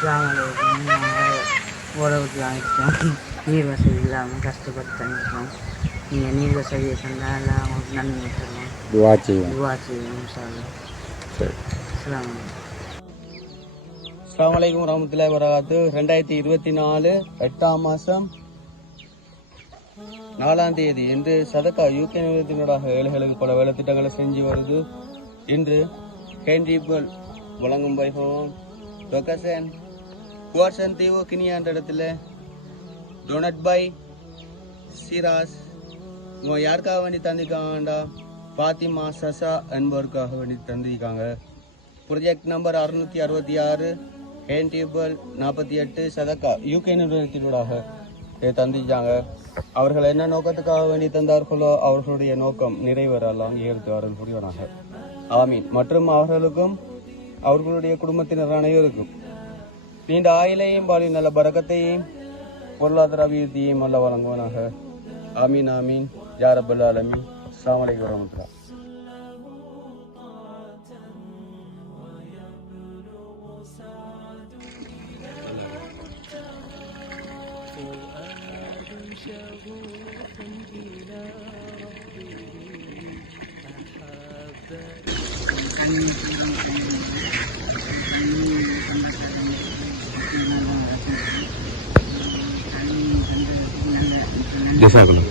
அஸ்ஸலாமு அலைக்கும். நாங்கள் உறவுலாம் இருக்கோம், நீர் வசதி இல்லாமல் கஷ்டப்பட்டு தங்கியிருக்கோம். நீங்கள் நீர் வசதியை தந்தால் அவங்களுக்கு நன்மை தருவோம். துவா செய்வோம் இன்ஷா அல்லாஹ். சரி, அஸ்ஸலாமு அலைக்கும். அஸ்ஸலாமு அலைக்கும் வரஹ்மத்துல்லாஹி வபரகாத்துஹு. 2024 8ஆம் மாதம் 4ஆம் தேதி இன்று சதக்கா யூகே நிறுவனத்தினூடாக ஏழைகளுக்கு பல வேலை திட்டங்களை செஞ்சு வருது. இன்று ஹேண்ட்ரீபிள் வழங்கும் வைபவம் லொகேஷன் குவார்சன் தீவு கினியா என்ற இடத்துல டொனட் பை சிராஸ் யாருக்காக வேண்டி தந்திருக்காங்கடா ஃபாத்திமா சசா என்பவருக்காக வேண்டி தந்திருக்காங்க. ப்ரொஜெக்ட் நம்பர் 666 ஹேண்ட்ரீபிள் 48 சதக்கா யூகே நிறுவனத்தினூடாக தந்திருக்காங்க. அவர்கள் என்ன நோக்கத்துக்காக வேண்டி தந்தார்களோ அவர்களுடைய நோக்கம் நிறைவேறலாம் ஏற்று அவர்கள் புரிவனாக. ஆமீன். மற்றும் அவர்களுக்கும் அவர்களுடைய குடும்பத்தினர் அனைவருக்கும் நீண்ட ஆயிலையும் பாலி நல்ல பரக்கத்தையும் பொருளாதார அபிவிருத்தியையும் அல்ல வழங்குவனாக. ஆமீன் ஆமீன் யா ரப்பல் ஆலமீன். அஸ்ஸலாமு அலைக்கும் வரஹ்மத்துல்லாஹ். ஜஸாக்கல்லாஹ்.